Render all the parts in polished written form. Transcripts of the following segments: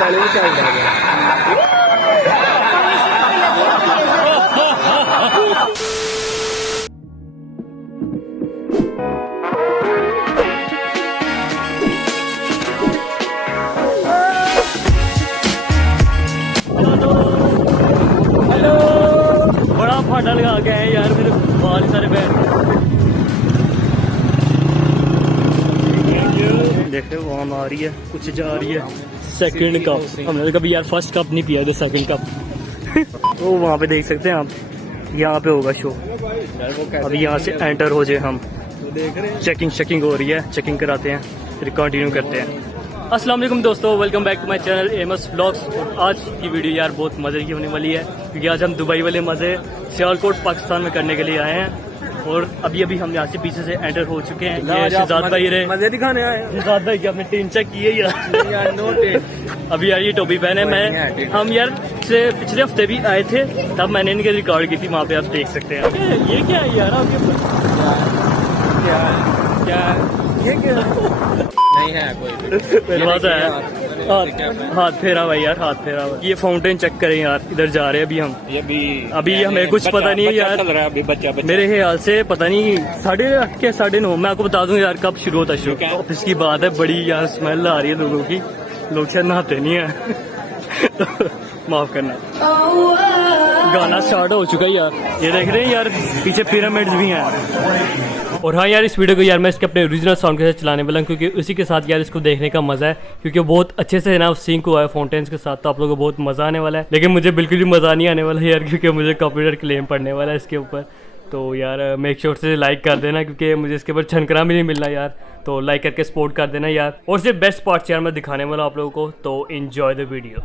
पानी में चल जाएगा। बड़ा फाटा लगा के आए यार, मेरे बाल सारे बैठ देख रहे हो, वहाँ आ रही है, कुछ जा रही है। सेकंड कप हमने कभी यार फर्स्ट कप नहीं पिया, सेकंड कप। तो वहाँ पे देख सकते हैं आप, यहाँ पे होगा शो। अभी यहाँ से एंटर हो जाए हम, चेकिंग हो रही है, चेकिंग कराते हैं, फिर कंटिन्यू करते हैं। अस्सलाम वालेकुम दोस्तों, welcome back to my channel MS vlogs. आज की वीडियो यार बहुत मज़े की होने वाली है, क्योंकि आज हम दुबई वाले मज़े सियालकोट पाकिस्तान में करने के लिए आए हैं। और अभी हम यहाँ से पीछे से एंटर हो चुके हैं। ये शहजाद भाई रहे, मजे दिखाने आए। शहजाद भाई की आपने टीन चेक की है यार? No tent. अभी यार ये टोपी पहने मैं, हम यार पिछले हफ्ते भी आए थे, तब मैंने इनके रिकॉर्ड की थी, वहाँ पे आप देख सकते हैं। ये क्या है यार आपके नहीं है कोई मेरे पास है। हाथ फेरा भाई यार, हाथ फेरा। ये फाउंटेन चेक करें यार, इधर जा रहे हैं अभी हम। अभी हमें कुछ पता नहीं है यार, अभी बच्चा मेरे ख्याल से पता नहीं 8:30 के 9:30। मैं आपको बता दूं यार कब शुरू होता शो। इसकी बात है, बड़ी यार स्मेल आ रही है लोगों की, लोग शायद नहाते नहीं है। माफ करना। गाना स्टार्ट हो चुका है यार, ये देख रहे हैं यार, पीछे पिरामिड्स भी हैं। और हाँ यार, इस वीडियो को यार मैं इसके अपने ओरिजिनल साउंड के साथ चलाने वाला हूँ, क्योंकि उसी के साथ यार इसको देखने का मजा है, क्योंकि बहुत अच्छे से ना सिंक हुआ है फाउंटेन्स के साथ। तो आप लोगों को बहुत मजा आने वाला है, लेकिन मुझे बिल्कुल भी मजा नहीं आने वाला है यार, क्योंकि मुझे कॉपीराइट क्लेम पड़ने वाला है इसके ऊपर। तो यार मेक श्योर से लाइक कर देना, क्योंकि मुझे इसके ऊपर छनकरा भी नहीं मिलना यार। तो लाइक करके सपोर्ट कर देना यार। और सिर्फ बेस्ट पार्ट्स यार मैं दिखाने वाला हूँ आप लोगों को, तो enjoy the video.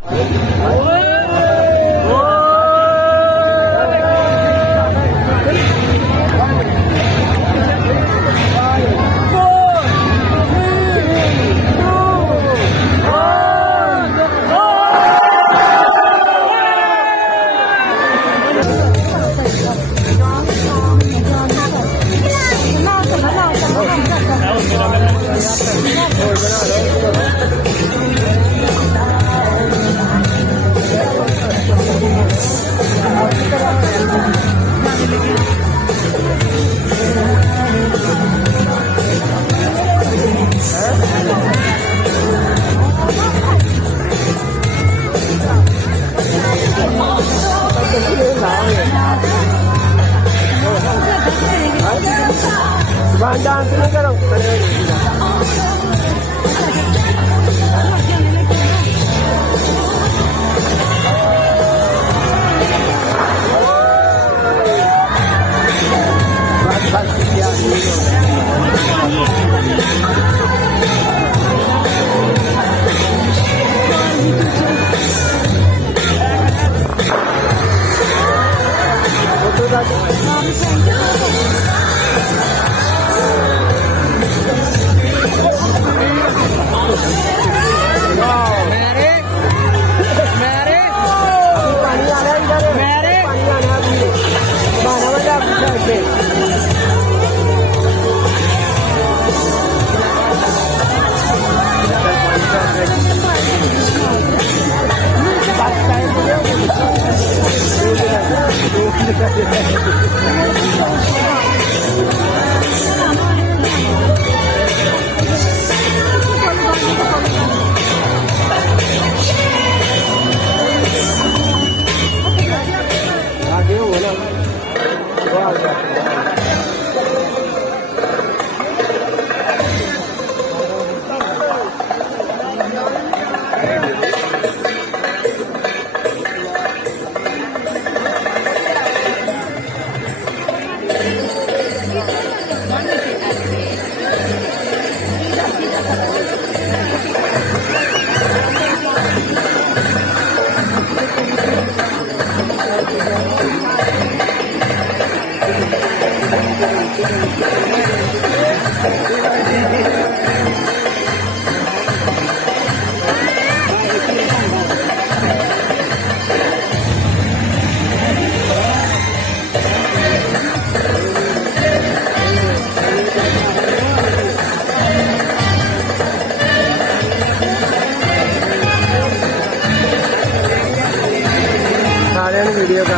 Video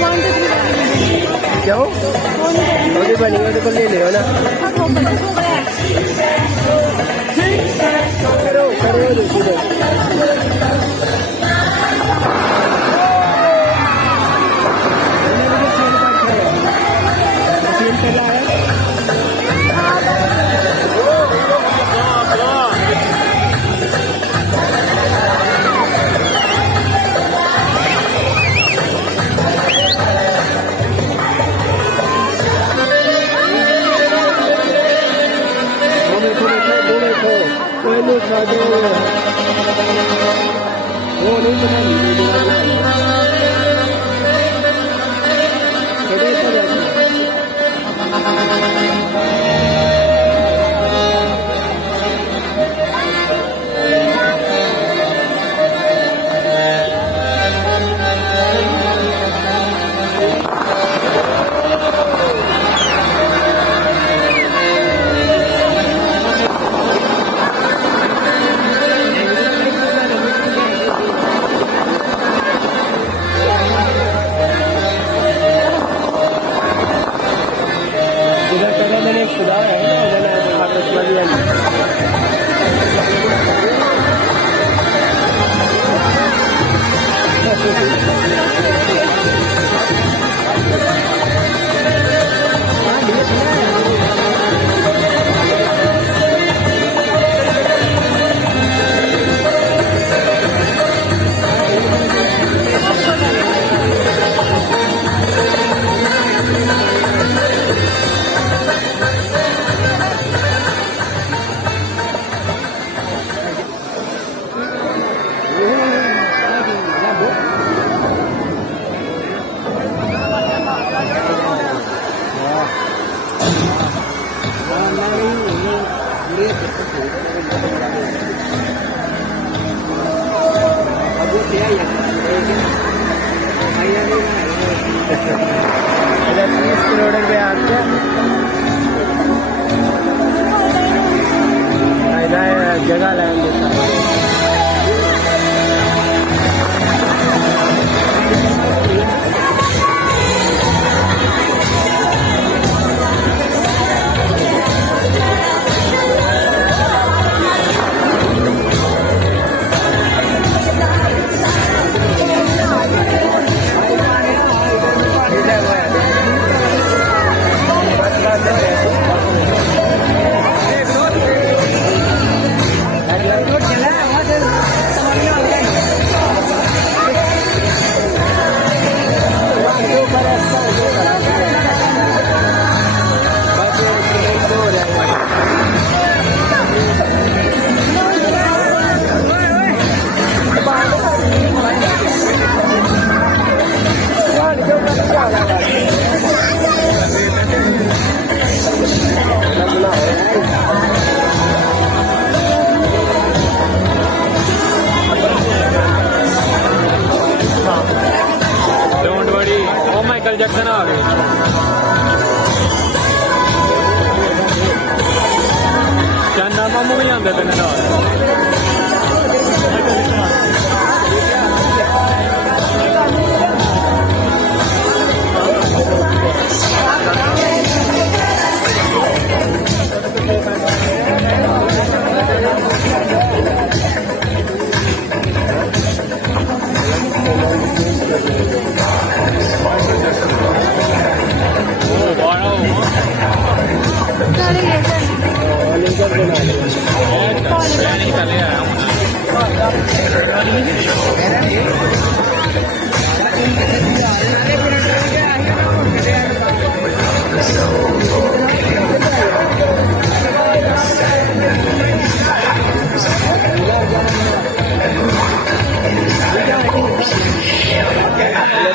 call क्यों छोटी बनी हो तो ले लियो ना करो कोई नहीं खा दो वो नहीं पता खुदा है जगह लेंगे माइकल जैक्सन आ गए चन्ना मामू भी आंदे तेने नाल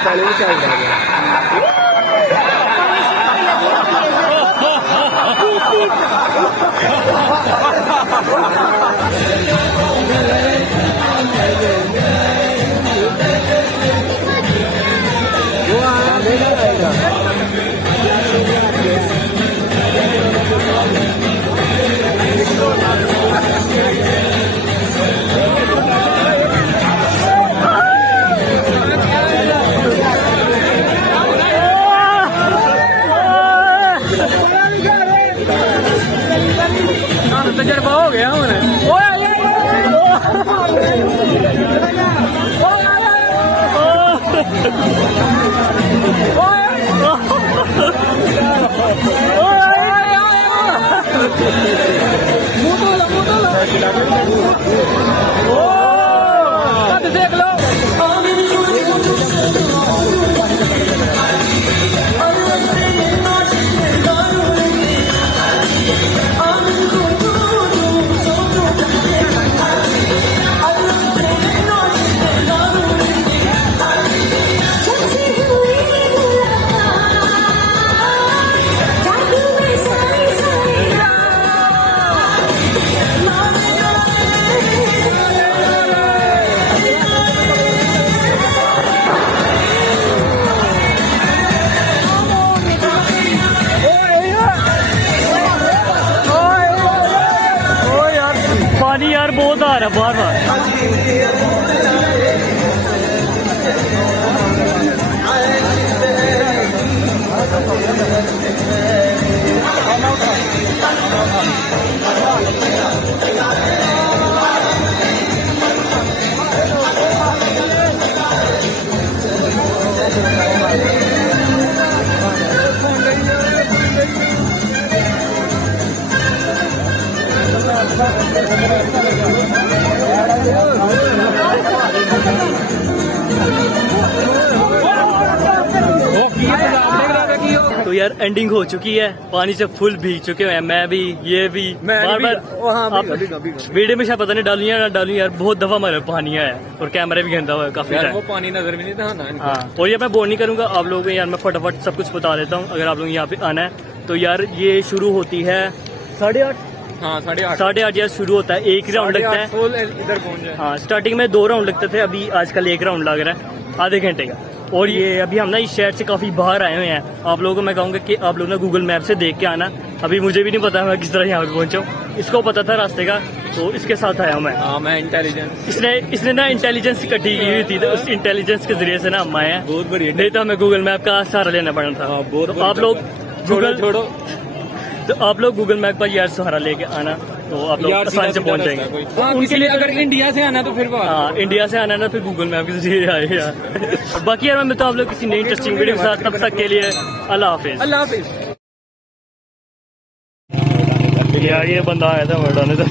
पानी चल रहा है तजर्बा हो गया हमने देख लो पानी यार बहुत आ रहा है बार बार। तो यार एंडिंग हो चुकी है, पानी से फुल भीग चुके हैं, मैं भी, ये भी, बार बार आप वीडियो में शायद पता नहीं डालू या ना डालू यार, बहुत दफा हमारे पानी आया है और कैमरा भी गंदा हुआ है काफी यार, टाइम। वो पानी नजर भी नहीं था ना इनको। हाँ, और ये मैं बोल नहीं करूंगा आप लोगों को यार, मैं फटाफट सब कुछ बता देता हूँ। अगर आप लोग यहाँ पे आना है तो यार ये शुरू होती है 8:30। हाँ 8:30 8:30 यार शुरू होता है, एक राउंड लगता है। फुल इधर पहुंच जाए। हाँ, स्टार्टिंग में 2 राउंड लगते थे, अभी आजकल 1 राउंड लग रहा है आधे घंटे का। और ये अभी हम ना इस शहर से काफी बाहर आए हुए हैं। आप लोगों को मैं कहूंगा कि आप लोग ना गूगल मैप से देख के आना। अभी मुझे भी नहीं पता मैं किस तरह यहाँ पे पहुंचा हूँ, इसको पता था रास्ते का, तो इसके साथ आया हूँ मैं। हाँ मैं इंटेलिजेंस इसने ना इंटेलिजेंस इकट्ठी की हुई थी, तो उस इंटेलिजेंस के जरिए से ना हम आए हैं। बहुत बढ़िया। नहीं तो हमें गूगल मैप का सहारा लेना पड़ना था। हाँ, बहुत तो आप लोग छोड़ो छोड़ो तो आप लोग गूगल मैप का यार सहारा लेके आना, तो आप लोग आसानी से पहुंच जाएंगे। हाँ, उनके लिए अगर इंडिया से आना तो फिर बात। हाँ, इंडिया से आना ना फिर गूगल मैप के जरिए आए यार। बाकी यार मैं मिलता हूँ आप लोग किसी नई इंटरेस्टिंग वीडियो के साथ, तब तक के लिए अल्लाह हाफिज। अल्लाह हाफिज। यार ये बंदा आया था वर्डाने से